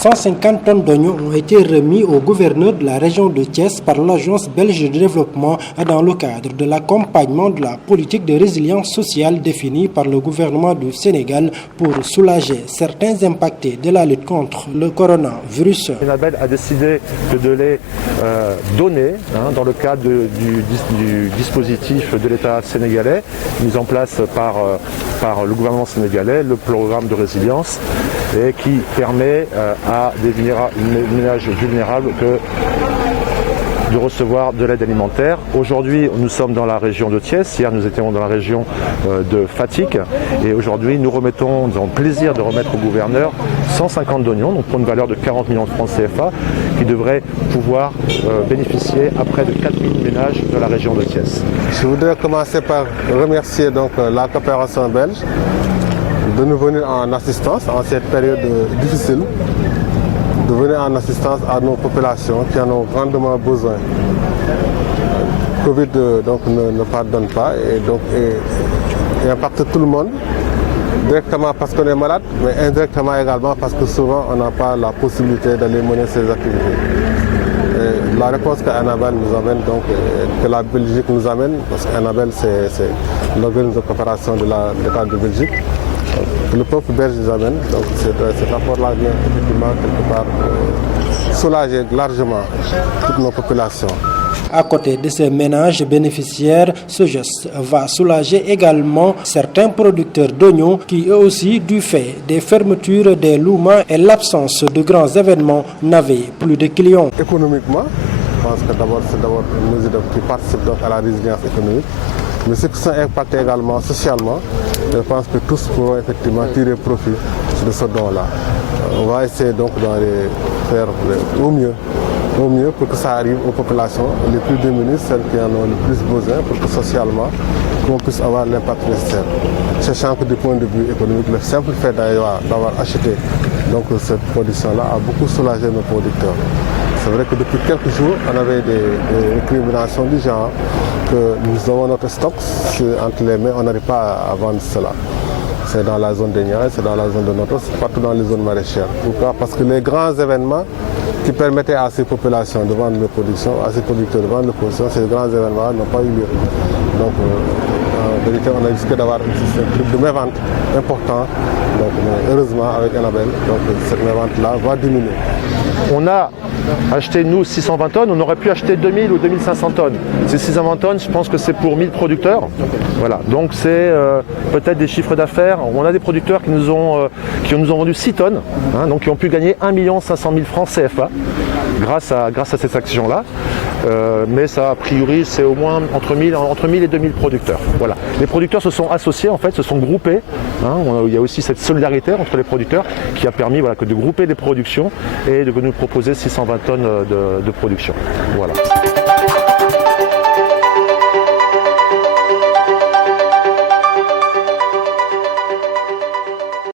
150 tonnes d'oignons ont été remis au gouverneur de la région de Thiès par l'Agence belge de développement dans le cadre de l'accompagnement de la politique de résilience sociale définie par le gouvernement du Sénégal pour soulager certains impactés de la lutte contre le coronavirus. Enabel a décidé de les donner dans le cadre du dispositif de l'État sénégalais mis en place par le gouvernement sénégalais, le programme de résilience, et qui permet à des ménages vulnérables de recevoir de l'aide alimentaire. Aujourd'hui, nous sommes dans la région de Thiès. Hier, nous étions dans la région de Fatick. Et aujourd'hui, nous avons le plaisir de remettre au gouverneur 150 d'oignons, donc pour une valeur de 40 millions de francs CFA, qui devrait pouvoir bénéficier à près de 4000 ménages de la région de Thiès. Je voudrais commencer par remercier donc la coopération belge de nous venir en assistance en cette période difficile, de venir en assistance à nos populations qui en ont grandement besoin. Covid donc, ne pardonne pas et impacte tout le monde, directement parce qu'on est malade, mais indirectement également parce que souvent on n'a pas la possibilité d'aller mener ces activités. Et la réponse qu'Enabel nous amène, donc, que la Belgique nous amène, parce qu'Enabel c'est l'organisme de coopération de l'État de Belgique, le peuple belge nous amène, donc cet apport-là vient effectivement quelque part soulager largement toutes nos populations. À côté de ces ménages bénéficiaires, ce geste va soulager également certains producteurs d'oignons qui eux aussi, du fait des fermetures des louments et l'absence de grands événements, n'avaient plus de clients. Économiquement, je pense que c'est d'abord une mesure qui participe donc à la résilience économique, mais ceux qui sont impactés également socialement, je pense que tous pourront effectivement tirer profit de ce don-là. On va essayer donc de faire au mieux pour que ça arrive aux populations les plus démunies, celles qui en ont le plus besoin, pour que socialement, qu'on puisse avoir l'impact nécessaire. Sachant que du point de vue économique, le simple fait d'avoir acheté donc, cette production-là a beaucoup soulagé nos producteurs. C'est vrai que depuis quelques jours, on avait des récriminations du genre que nous avons notre stock entre les mains, on n'arrive pas à vendre cela. C'est dans la zone des Niayes, c'est dans la zone de Notos, c'est partout dans les zones maraîchères. Pourquoi? Parce que les grands événements qui permettaient à ces populations de vendre leurs productions, à ces producteurs de vendre leurs productions, ces grands événements n'ont pas eu lieu. Donc, en vérité, on a risqué d'avoir un truc de mévente important. Donc, heureusement, avec Enabel, cette mévente-là va diminuer. On a acheté, nous, 620 tonnes, on aurait pu acheter 2000 ou 2500 tonnes. Ces 620 tonnes, je pense que c'est pour 1000 producteurs. Voilà, donc c'est peut-être des chiffres d'affaires. On a des producteurs qui nous ont vendu 6 tonnes, donc qui ont pu gagner 1 500 000 francs CFA grâce à cette action-là. Mais ça, a priori, c'est au moins entre 1000 et 2000 producteurs. Voilà. Les producteurs se sont associés, en fait, se sont groupés. Il y a aussi cette solidarité entre les producteurs qui a permis de grouper les productions et de nous proposer 620 tonnes de production. Voilà.